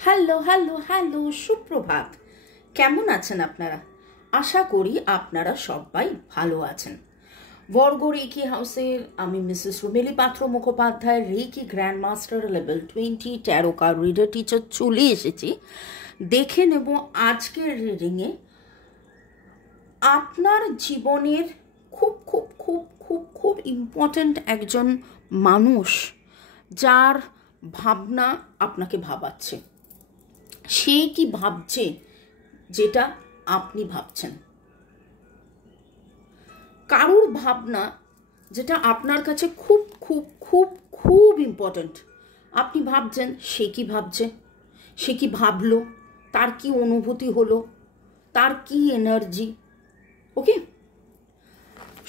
Hello hello hello, সুপ্রভাত। কেমন আছেন আপনারা? আশা করি আপনারা সবাই ভালো আছেন। বর্গ রেকি হাউসের আমি Mrs Rumeli Patra Mukhopadhyay, reiki grand master level 20 tarot card reader teacher চলে এসেছি। দেখে নেব আজকের রিডিংয়ে আপনার জীবনের খুব খুব খুব খুব খুব ইম্পর্ট্যান্ট একজন মানুষ, যার ভাবনা আপনাকে ভাবাচ্ছে। সে কি ভাবছে যেটা আপনি ভাবছেন? কারুর ভাবনা যেটা আপনার কাছে খুব খুব খুব খুব ইম্পর্ট্যান্ট, আপনি ভাবছেন সে কি ভাবছে, সে কি ভাবলো, তার কি অনুভূতি হলো, তার কি এনার্জি। ওকে,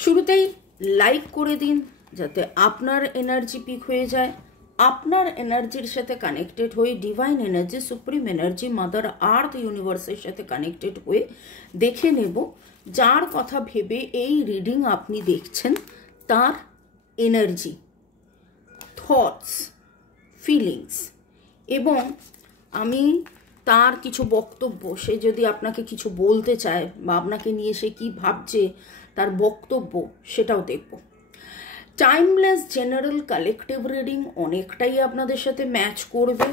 শুরুতেই লাইক করে দিন যাতে আপনার এনার্জি পিক হয়ে যায়। আপনার এনার্জির সাথে কানেক্টেড হয়ে divine energy, supreme energy, mother earth, ইউনিভার্সের সাথে কানেক্টেড হয়ে দেখে নেব যার কথা ভেবে এই রিডিং আপনি দেখছেন তার এনার্জি, থটস, ফিলিংস, এবং আমি তার কিছু বক্তব্য, সে যদি আপনাকে কিছু বলতে চায় বা আপনাকে নিয়ে সে কী ভাবছে তার বক্তব্য, সেটাও দেখব। টাইমলেস জেনারেল কালেকটিভ রিডিং অনেকটাই আপনাদের সাথে ম্যাচ করবে।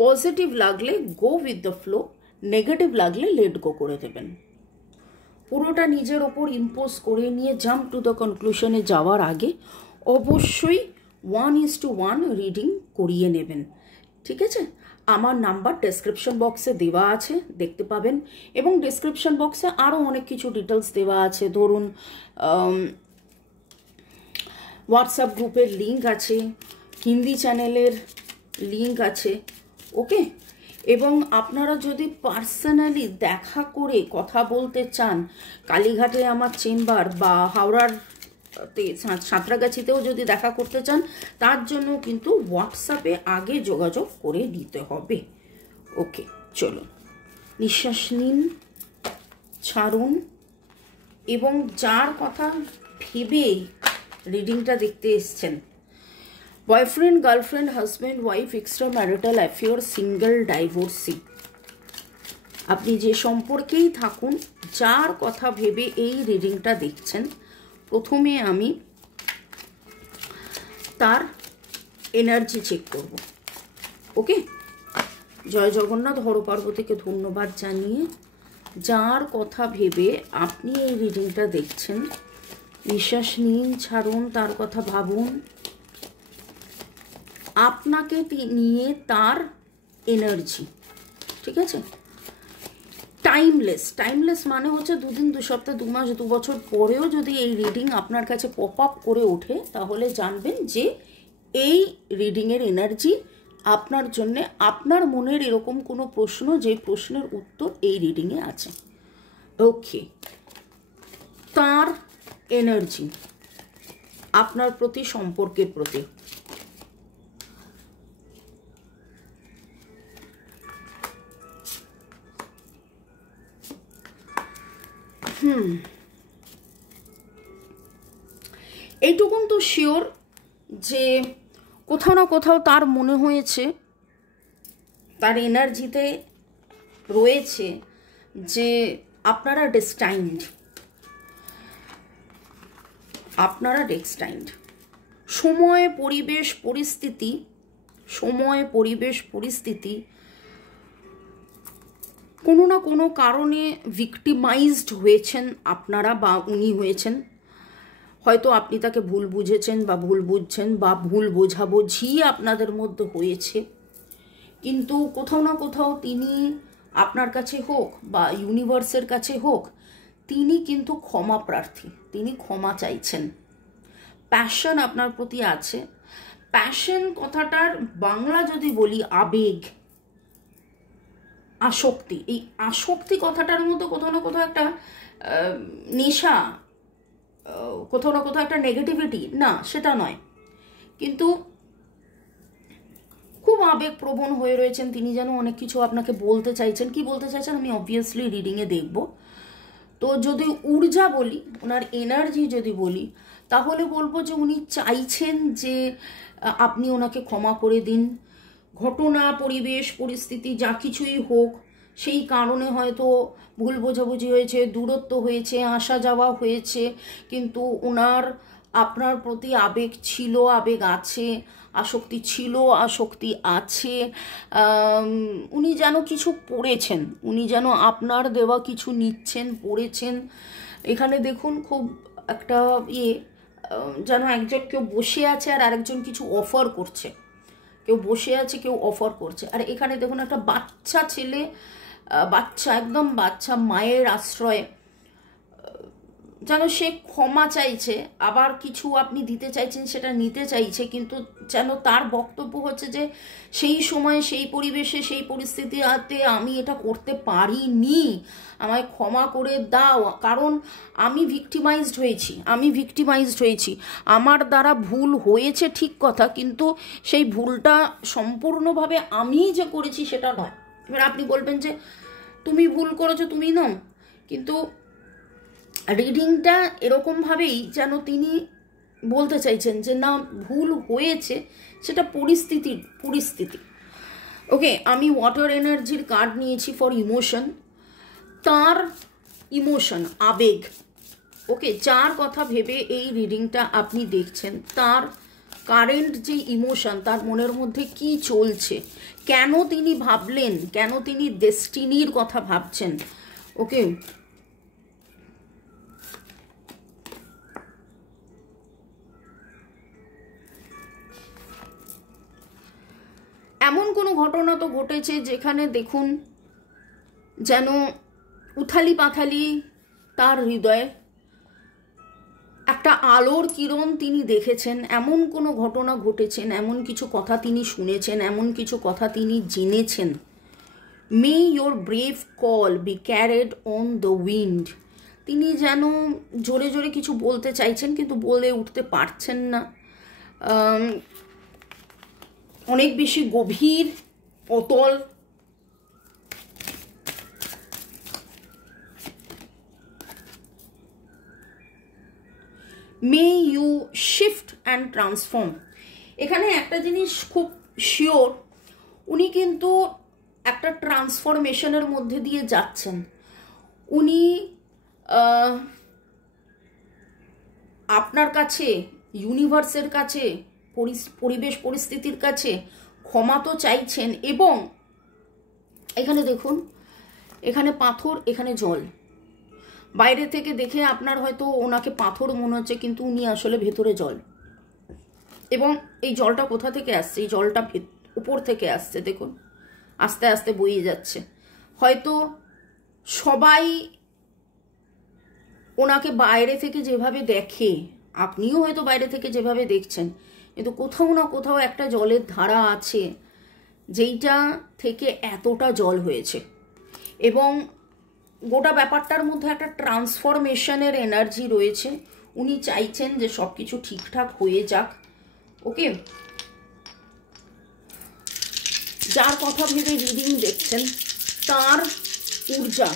পজিটিভ লাগলে go with the flow, negative লাগলে লেট গো করে দেবেন। পুরোটা নিজের ওপর ইম্পোজ করে নিয়ে জাম্প টু দ্য কনক্লুশনে যাওয়ার আগে অবশ্যই 1:1 রিডিং করিয়ে নেবেন, ঠিক আছে? আমার নাম্বার ডেসক্রিপশন বক্সে দেওয়া আছে, দেখতে পাবেন। এবং ডেসক্রিপশন বক্সে আরও অনেক কিছু ডিটেলস দেওয়া আছে। ধরুন হোয়াটসঅ্যাপ গ্রুপের লিঙ্ক আছে, হিন্দি চ্যানেলের লিঙ্ক আছে, ওকে। এবং আপনারা যদি পার্সোনালি দেখা করে কথা বলতে চান, কালীঘাটে আমার চেম্বার বা হাওড়ার সাঁতরাগাছিতেও যদি দেখা করতে চান, তার জন্য কিন্তু হোয়াটসঅ্যাপে আগে যোগাযোগ করে নিতে হবে। ওকে, চলুন, নিঃশ্বাস নিন, ছাড়ুন, এবং যার কথা ভেবেই রিডিংটা দেখতে এসছেন, boyfriend, girlfriend, husband, wife, extra marital affair, single, divorcee, আপনি যে সম্পর্কেই থাকুন, যার কথা ভেবে এই রিডিংটা দেখছেন, প্রথমে আমি তার এনার্জি চেক করব। ওকে, জয় জগন্নাথ। হর পার্বতীকে ধন্যবাদ জানিয়ে যার কথা ভেবে আপনি এই রিডিংটা দেখছেন, নিঃশ্বাস নিন, ছাড়ুন, তার কথা ভাবুন, আপনাকে নিয়ে তার এনার্জি, ঠিক আছে? টাইমলেস, টাইমলেস মানে হচ্ছে 2 দিন, 2 সপ্তাহ, 2 মাস, 2 বছর পরেও যদি এই রিডিং আপনার কাছে পপ আপ করে ওঠে, তাহলে জানবেন যে এই রিডিংয়ের এনার্জি আপনার জন্যে, আপনার মনের এরকম কোনো প্রশ্ন যে প্রশ্নের উত্তর এই রিডিংয়ে আছে। ওকে, তার এনার্জি আপনার প্রতি, সম্পর্কের প্রতি। এইটুকুন তো শিওর যে কোথাও না কোথাও তার মনে হয়েছে, তার এনার্জিতে রয়েছে যে আপনারা ডেস্টাইন্ড, আপনারা ডেস্টাইন্ড। সময়, পরিবেশ, পরিস্থিতি, সময়, পরিবেশ, পরিস্থিতি কোনো না কোনো কারণে ভিক্টিমাইজড হয়েছেন আপনারা, বা উনি হয়েছেন। হয়তো আপনি তাকে ভুল বুঝেছেন বা ভুল বুঝছেন, বা ভুল বোঝাবুঝি আপনাদের মধ্যে হয়েছে। কিন্তু কোথাও না কোথাও তিনি আপনার কাছে হোক বা ইউনিভার্সের কাছে হোক, তিনি কিন্তু ক্ষমা প্রার্থী, তিনি ক্ষমা চাইছেন। প্যাশন আপনার প্রতি আছে। প্যাশন কথাটার বাংলা যদি বলি আবেগ, আসক্তি। এই আসক্তি কথাটার মধ্যে কোথাও না কোথাও একটা নেশা, কোথাও না কোথাও একটা নেগেটিভিটি, না সেটা নয়, কিন্তু খুব আবেগপ্রবণ হয়ে রয়েছেন তিনি, যেন অনেক কিছু আপনাকে বলতে চাইছেন। কি বলতে চাইছেন আমি অবভিয়াসলি রিডিংয়ে দেখব। তো যদি ঊর্জা বলি, ওনার এনার্জি যদি বলি, তাহলে বলবো যে উনি চাইছেন যে আপনি ওনাকে ক্ষমা করে দিন, ঘটনা, পরিবেশ, পরিস্থিতি যা কিছুই হোক, সেই কারণে হয়তো ভুল বোঝাবুঝি হয়েছে, দূরত্ব হয়েছে, আসা যাওয়া হয়েছে, কিন্তু ওনার আপনার প্রতি আবেগ ছিল, আবেগ আছে, আসক্তি ছিল, আসক্তি আছে। উনি যেন কিছু পড়েছেন, উনি যেন আপনার দেওয়া কিছু নিচ্ছেন, পড়েছেন। এখানে দেখুন খুব একটা যেন একজন কেউ বসে আছে আর আরেকজন কিছু অফার করছে, কেউ বসে আছে, কেউ অফার করছে। আর এখানে দেখুন একটা বাচ্চা ছেলে, বাচ্চা, একদম বাচ্চা, মায়ের আশ্রয়ে, যেন সে ক্ষমা চাইছে, আবার কিছু আপনি দিতে চাইছেন, সেটা নিতে চাইছে, কিন্তু যেন তার বক্তব্য হচ্ছে যে সেই সময়, সেই পরিবেশে, সেই পরিস্থিতিতে আমি এটা করতে পারিনি, আমায় ক্ষমা করে দাও, কারণ আমি ভিক্টিমাইজড হয়েছি, আমার দ্বারা ভুল হয়েছে ঠিক কথা, কিন্তু সেই ভুলটা সম্পূর্ণভাবে আমি যে করেছি সেটা নয়। এবার আপনি বলবেন যে তুমি ভুল করেছো, তুমি নাও, কিন্তু রিডিংটা এরকমভাবেই যেন তিনি বলতে চাইছেন যে না, ভুল হয়েছে, সেটা পরিস্থিতি। ওকে, আমি ওয়াটার এনার্জির কার্ড নিয়েছি ফর ইমোশন। তার ইমোশন, আবেগ, ওকে, যার কথা ভেবে এই রিডিংটা আপনি দেখছেন, তার কারেন্ট যে ইমোশন, তার মনের মধ্যে কি চলছে, কেন তিনি ভাবলেন, কেন তিনি ডেস্টিনির কথা ভাবছেন। ওকে, এমন কোনো ঘটনা তো ঘটেছে যেখানে দেখুন যেন উথালি পাথালি তার হৃদয়ে, একটা আলোর কিরণ তিনি দেখেছেন, এমন কোনো ঘটনা ঘটেছেন, এমন কিছু কথা তিনি শুনেছেন, এমন কিছু কথা তিনি জেনেছেন। May your brave call be carried on the wind. তিনি যেন জোরে জোরে কিছু বলতে চাইছেন কিন্তু বলে উঠতে পারছেন না, অনেক বেশি গভীর, অতল। May you shift and transform. এখানে একটা জিনিস খুব শিওর, উনি কিন্তু একটা ট্রান্সফরমেশনের মধ্যে দিয়ে যাচ্ছেন। উনি আপনার কাছে, ইউনিভার্সের কাছে, পরিবেশ পরিস্থিতির কাছে ক্ষমা তো চাইছেন, এবং এখানে দেখুন, এখানে পাথর, এখানে জল। বাইরে থেকে দেখে আপনার হয়তো ওনাকে পাথর মনে হচ্ছে, কিন্তু উনি আসলে ভেতরে জল। এবং এই জলটা কোথা থেকে আসছে? এই জলটা উপর থেকে আসছে, দেখুন আস্তে আস্তে বয়ে যাচ্ছে। হয়তো সবাই ওনাকে বাইরে থেকে যেভাবে দেখে, আপনিও হয়তো বাইরে থেকে যেভাবে দেখছেন, কিন্তু কোথাও না কোথাও একটা জলের ধারা আছে যেইটা থেকে এতটা জল হয়েছে। এবং গোটা ব্যাপারটার মধ্যে একটা ট্রান্সফরমেশনের এনার্জি রয়েছে। উনি চাইছেন যে সব কিছু ঠিকঠাক হয়ে যাক। ওকে, যার কথা ভেবে রিডিং দেখছেন, তার ঊর্জা,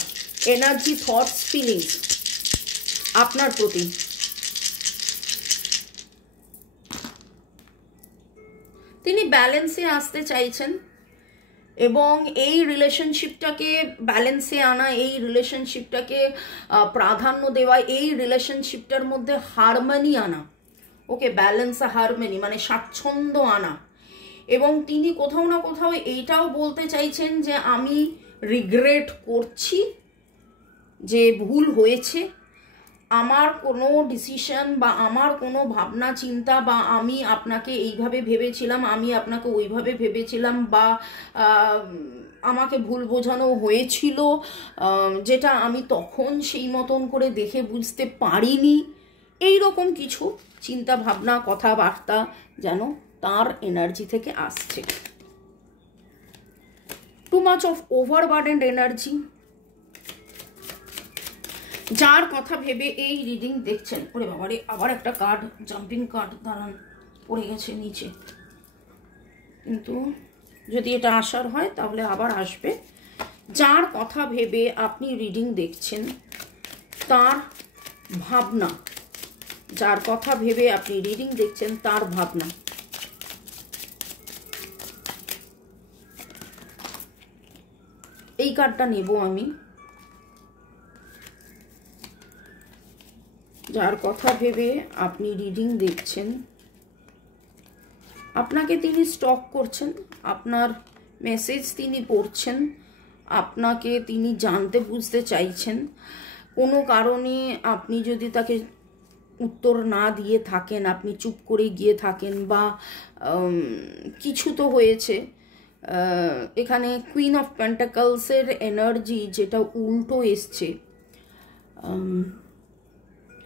এনার্জি, থটস, ফিলিংস আপনার প্রতি, তিনি ব্যালেন্সে আসতে চাইছেন, এবং এই রিলেশনশিপটাকে ব্যালেন্সে আনা, এই রিলেশনশিপটাকে প্রাধান্য দেওয়া, এই রিলেশনশিপটার মধ্যে হারমোনি আনা। ওকে, ব্যালেন্স, হারমোনি মানে স্বাচ্ছন্দ্য আনা। এবং তিনি কোথাও না কোথাও এইটাও বলতে চাইছেন যে আমি রিগ্রেট করছি, যে ভুল হয়েছে, আমার কোনো ডিসিশন বা আমার কোনো ভাবনা চিন্তা, বা আমি আপনাকে এইভাবে ভেবেছিলাম, আমি আপনাকে ওইভাবে ভেবেছিলাম, বা আমাকে ভুল বোঝানো হয়েছিল, যেটা আমি তখন সেই মতন করে দেখে বুঝতে পারিনি। এই রকম কিছু চিন্তা ভাবনা, কথাবার্তা যেন তার এনার্জি থেকে আসছে। টু মাচ অফ ওভারবার্ডেন্ড এনার্জি, যার কথা ভেবে এই রিডিং দেখছেন। ওরে বাবারে, আবার একটা কার্ড, জাম্পিং কার্ড, দাঁড়ান, পড়ে গেছে নিচে, কিন্তু যদি এটা আসার হয় তাহলে আবার আসবে। যার কথা ভেবে আপনি রিডিং দেখছেন, তার ভাবনা, যার কথা ভেবে আপনি রিডিং দেখছেন, তার ভাবনা। এই কার্ডটা নেব আমি, যার কথা ভেবে আপনি রিডিং দেখছেন। আপনাকে তিনি স্টক করছেন, আপনার মেসেজ তিনি পড়ছেন, আপনাকে তিনি জানতে বুঝতে চাইছেন। কোনো কারণে আপনি যদি তাকে উত্তর না দিয়ে থাকেন, আপনি চুপ করে গিয়ে থাকেন, বা কিছু তো হয়েছে। এখানে কুইন অফ পেন্টাকলসের এনার্জি যেটা উল্টো এসছে,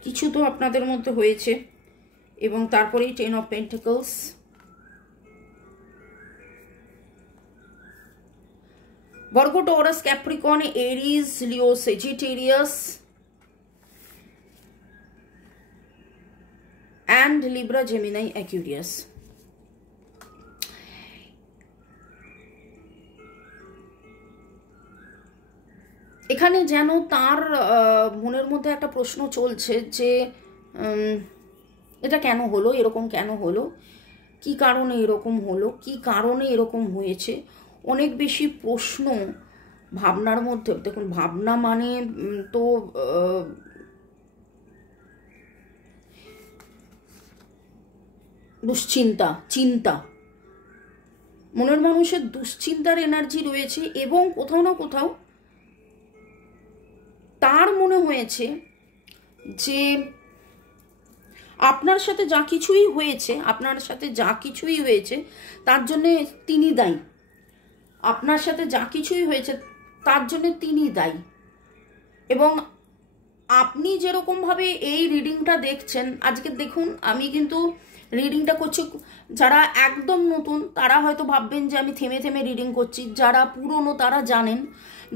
কিছু তো আপনাদের মধ্যে হয়েছে। এবং তারপরেই 10 of pentacles. Virgo, Taurus, Capricorn, Aries, Leo, Sagittarius and Libra, Gemini, Aquarius. এখানে যেন তার মনের মধ্যে একটা প্রশ্ন চলছে যে এটা কেন হলো, এরকম কেন হলো, কি কারণে এরকম হলো, কি কারণে এরকম হয়েছে। অনেক বেশি প্রশ্ন ভাবনার মধ্যে। দেখুন, ভাবনা মানে তো দুশ্চিন্তা, চিন্তা, মনের মানুষের দুশ্চিন্তার এনার্জি রয়েছে। এবং কোথাও না কোথাও তার মনে হয়েছে যে আপনার সাথে যা কিছুই হয়েছে, আপনার সাথে যা কিছুই হয়েছে তার জন্যে তিনি দায়ী। আপনার সাথে যা কিছুই হয়েছে তার জন্য তিনি দায়ী। এবং আপনি যেরকমভাবে এই রিডিংটা দেখছেন, আজকে দেখুন আমি কিন্তু রিডিংটা করছি, যারা একদম নতুন তারা হয়তো ভাববেন যে আমি থেমে থেমে রিডিং করছি। যারা পুরনো তারা জানেন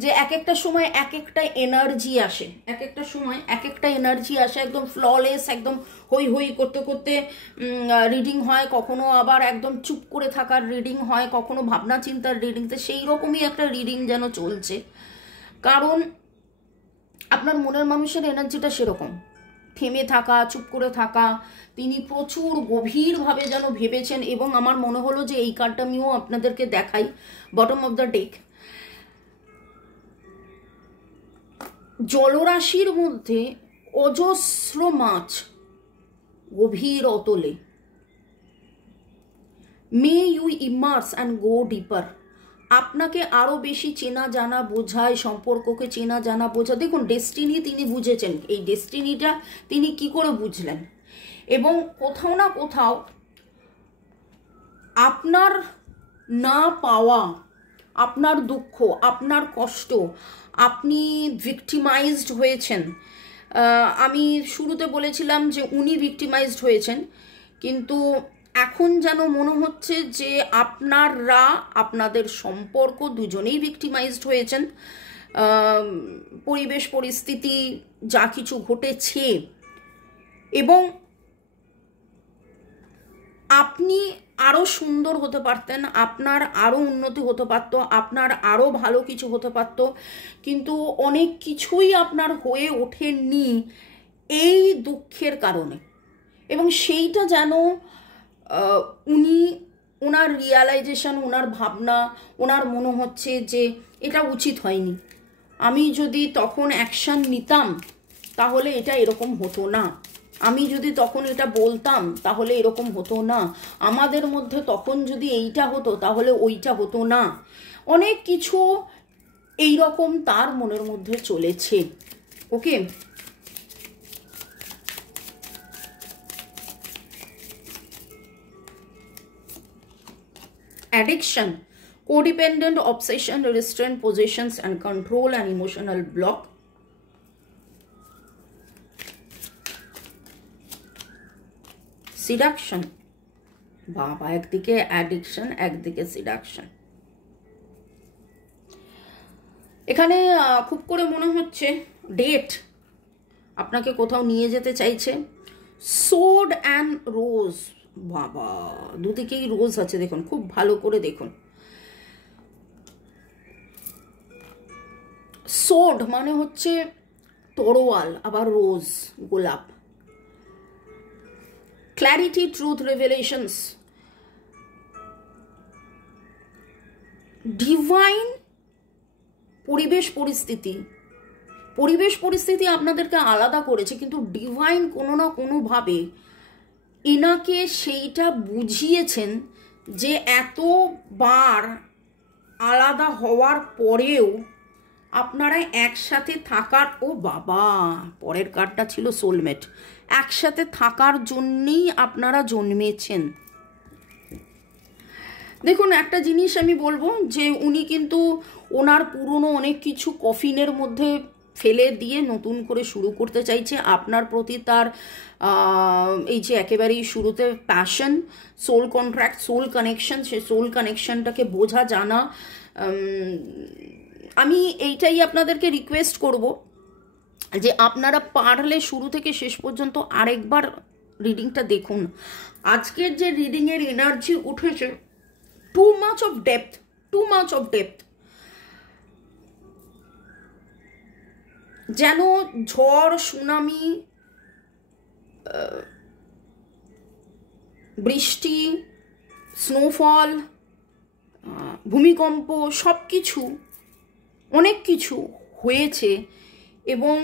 যে এক একটা সময় এক একটা এনার্জি আসে, এক একটা সময় এক একটা এনার্জি আসে, একদম ফ্ললেস, একদম হই হই করতে করতে রিডিং হয়, কখনো আবার একদম চুপ করে থাকার রিডিং হয়, কখনো ভাবনা চিন্তার রিডিং। তো সেই রকমই একটা রিডিং যেন চলছে, কারণ আপনার মনের মানুষের এনার্জিটা সেরকম, থেমে থাকা, চুপ করে থাকা। তিনি প্রচুর গভীরভাবে যেন ভেবেছেন। এবং আমার মনে হলো যে এই কার্ডটা আমিও আপনাদেরকে দেখাই, বটম অফ দ্য ডেক। জলরাশির মধ্যে অজস্র মাছ গভীর অতলে। May you immerse and go deeper. আপনাকে আরো বেশি চেনা জানা বোঝায়, সম্পর্ককে চেনা জানা বোঝা। দেখুন, ডেস্টিনি তিনি বুঝেছেন। এই ডেস্টিনিটা তিনি কি করে বুঝলেন? এবং কোথাও না কোথাও আপনার না পাওয়া, আপনার দুঃখ, আপনার কষ্ট, আপনি ভিকটিমাইজড হয়েছেন। আমি শুরুতে বলেছিলাম যে উনি ভিকটিমাইজড হয়েছেন, কিন্তু এখন যেন মনে হচ্ছে যে আপনারা, আপনাদের সম্পর্ক দুজনেই ভিকটিমাইজড হয়েছেন। পরিবেশ পরিস্থিতি যা কিছু ঘটেছে, এবং আপনি আরও সুন্দর হতে পারতেন, আপনার আরও উন্নতি হতে পারত, আপনার আরও ভালো কিছু হতে পারত, কিন্তু অনেক কিছুই আপনার হয়ে ওঠেনি এই দুঃখের কারণে। এবং সেইটা যেন উনি, ওনার রিয়ালাইজেশন, ওনার ভাবনা, ওনার মনে হচ্ছে যে এটা উচিত হয়নি, আমি যদি তখন অ্যাকশান নিতাম তাহলে এটা এরকম হতো না, আমি যদি তখন এটা বলতাম তাহলে এরকম হতো না, আমাদের মধ্যে তখন যদি এইটা হতো তাহলে ওইটা হতো না। অনেক কিছু এই রকম তার মনের মধ্যে চলেছে। ওকে, addiction, codependent, obsession, restraint, possessions and control and emotional block. Seduction, বাবা, একদিকে অ্যাডিকশন, একদিকে সিডাকশন। এখানে খুব করে মনে হচ্ছে ডেট আপনাকে কোথাও নিয়ে যেতে চাইছে। সোড অ্যান্ড রোজ, বাবা, দুদিকেই রোজ আছে, দেখুন খুব ভালো করে দেখুন। সোড মানে হচ্ছে তরোয়াল, আবার রোজ গোলাপ। ক্ল্যারিটি, ট্রুথ, রেভেলেশনস, ডিভাইন পরিবেশ পরিস্থিতি আপনাদেরকে আলাদা করেছে, কিন্তু ডিভাইন কোনো না কোনোভাবে এনাকে সেইটা বুঝিয়েছেন যে এতবার আলাদা হওয়ার পরেও আপনারা একসাথে থাকার, ও বাবা পরের কার্ডটা ছিল সোলমেট, একসাথে থাকার জন্যেই আপনারা জন্মেছেন। দেখুন একটা জিনিস আমি বলবো যে উনি কিন্তু ওনার পুরনো অনেক কিছু কফিনের মধ্যে ফেলে দিয়ে নতুন করে শুরু করতে চাইছে আপনার প্রতি। তার এই যে একেবারেই শুরুতে passion, soul contract, soul connection, সেই সোল কানেকশনটাকে বোঝা জানা। আমি এইটাই আপনাদেরকে রিকোয়েস্ট করব যে আপনারা পারলে শুরু থেকে শেষ পর্যন্ত আরেকবার রিডিংটা দেখুন। আজকের যে রিডিংয়ের এনার্জি উঠেছে, টু মাচ অফ ডেপথ, যেন ঝড়, সুনামি, বৃষ্টি, স্নোফল, ভূমিকম্প, সব কিছু, অনেক কিছু হয়েছে এবং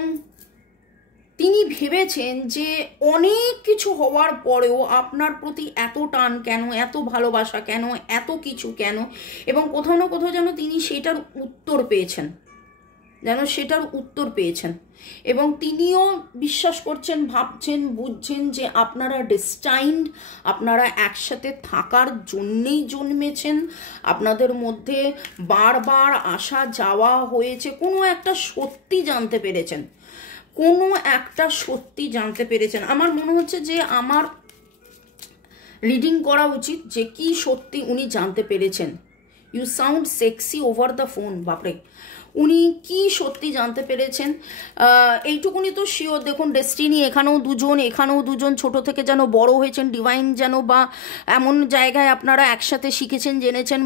তিনি ভেবেছেন যে অনেক কিছু হওয়ার পরেও আপনার প্রতি এত টান কেন, এত ভালোবাসা কেন, এত কিছু কেন, এবং কোথাও না কোথাও যেন তিনি সেটার উত্তর পেয়েছেন, এবং তিনিও বিশ্বাস করছেন, ভাবছেন, বুঝছেন যে আপনারা ডেস্টাইন্ড, আপনারা একসাথে থাকার জন্যেই জন্মেছেন। আপনাদের মধ্যে বারবার আসা যাওয়া হয়েছে, কোনো একটা সত্যি জানতে পেরেছেন। আমার মনে হচ্ছে যে আমার রিডিং করা উচিত, যে কি সত্যি উনি জানতে পেরেছেন। You sound sexy over the phone, বাপরে, উনি কি সত্যি জানতে পেরেছেন এইটুকুনি তো শিওর। দেখুন ডেস্টিনি, এখানেও দুজন, ছোট থেকে যেন বড় হয়েছেন, ডিভাইন যেন বা এমন জায়গায় আপনারা একসাথে শিখেছেন, জেনেছেন,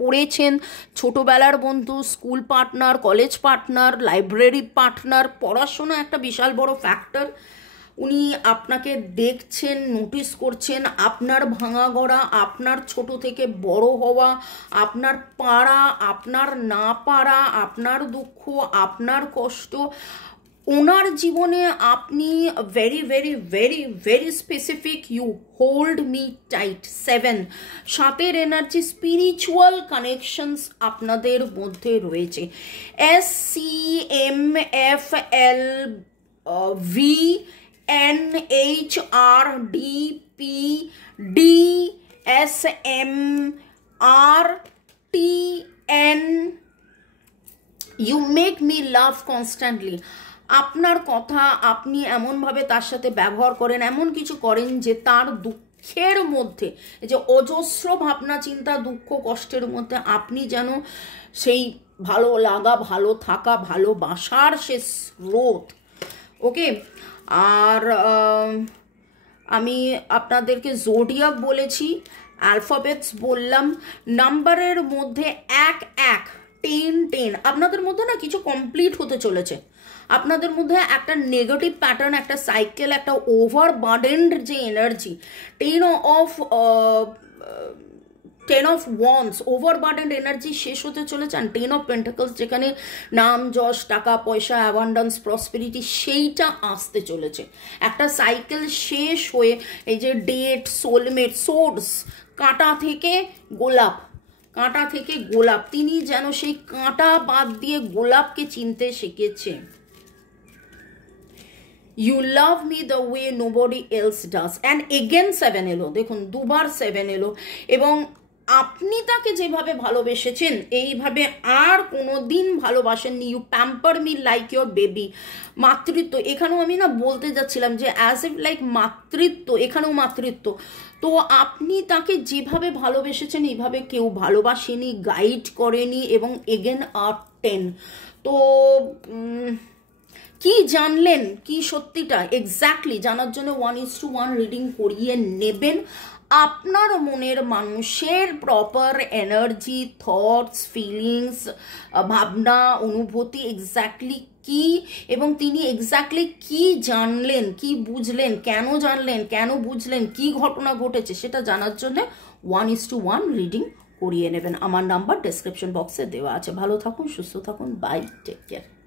পড়েছেন, ছোটবেলার বন্ধু, school partner, college partner, library partner. পড়াশোনা একটা বিশাল বড় ফ্যাক্টর। উনি আপনাকে দেখছেন, নোটিস করছেন, আপনার ভাঙা গড়া, আপনার ছোট থেকে বড় হওয়া, আপনার পারা, আপনার না পারা, আপনার দুঃখ, আপনার কষ্ট। ওনার জীবনে আপনি very very very very specific. You hold me tight, 7 energy, spiritual connections আপনাদের মধ্যে রয়েছে। SCMFL VNHRDPDSMRTN, you make me love constantly. আপনার কথা আপনি এমনভাবে তার সাথে ব্যবহার করেন, এমন কিছু করেন যে তার দুঃখের মধ্যে, যে অজস্র ভাবনা চিন্তা, দুঃখ কষ্টের মধ্যে আপনি যেন সেই ভালো লাগা, ভালো থাকা, ভালোবাসার সে স্রোত। ওকে, আর আমি আপনাদেরকে জোডিয়াক বলেছি, অ্যালফাবেটস বললাম, নাম্বারের মধ্যে 1-1-10-10। আপনাদের মধ্যে না কিছু কমপ্লিট হতে চলেছে। আপনাদের মধ্যে একটা নেগেটিভ প্যাটার্ন, একটা সাইকেল, একটা ওভার বার্ডেন্ড যে energy, 10 of wands, over burdened energy শেষ হতে চলেছে। 10 অফ পেন্টাকলস, যেখানে নাম, যশ, টাকা পয়সা, অ্যাবান্ডান্স, প্রসপেরিটি, সেইটা আসতে চলেছে। একটা সাইকেল শেষ হয়ে এই যে ডেট, সোলমেট, সোর্স, কাঁটা থেকে গোলাপ, তিনি যেন সেই কাঁটা বাদ দিয়ে গোলাপকে চিনতে শিখেছে। You love me the way nobody else does, and again 7 এলো। দেখুন দুবার 7 এলো, এবং আপনি তাকে যেভাবে ভালোবেসেছেন এইভাবে আর কোনো দিন ভালোবাসেননি। You pamper me like your baby. মাতৃত্ব, এখানেও আমি না বলতে যাচ্ছিলাম যে অ্যাজ ইফ লাইক মাতৃত্ব, এখানেও মাতৃত্ব। তো আপনি তাকে যেভাবে ভালোবেসেছেন এইভাবে কেউ ভালোবাসেনি, গাইড করেনি, এবং এগেন আর 10। তো কি জানলেন, কি সত্যিটা এক্স্যাক্টলি জানার জন্য 1:1 রিডিং করিয়ে নেবেন। আপনার মনের মানুষের প্রপার এনার্জি, থটস, ফিলিংস, ভাবনা, অনুভূতি এক্স্যাক্টলি কি, এবং তিনি এক্স্যাক্টলি কি জানলেন, কি বুঝলেন, কেন জানলেন, কেন বুঝলেন, কি ঘটনা ঘটেছে, সেটা জানার জন্য 1:1 রিডিং করিয়ে নেবেন। আমার নাম্বার ডেসক্রিপশন বক্সে দেওয়া আছে। ভালো থাকুন, সুস্থ থাকুন, বাই, টেক কেয়ার।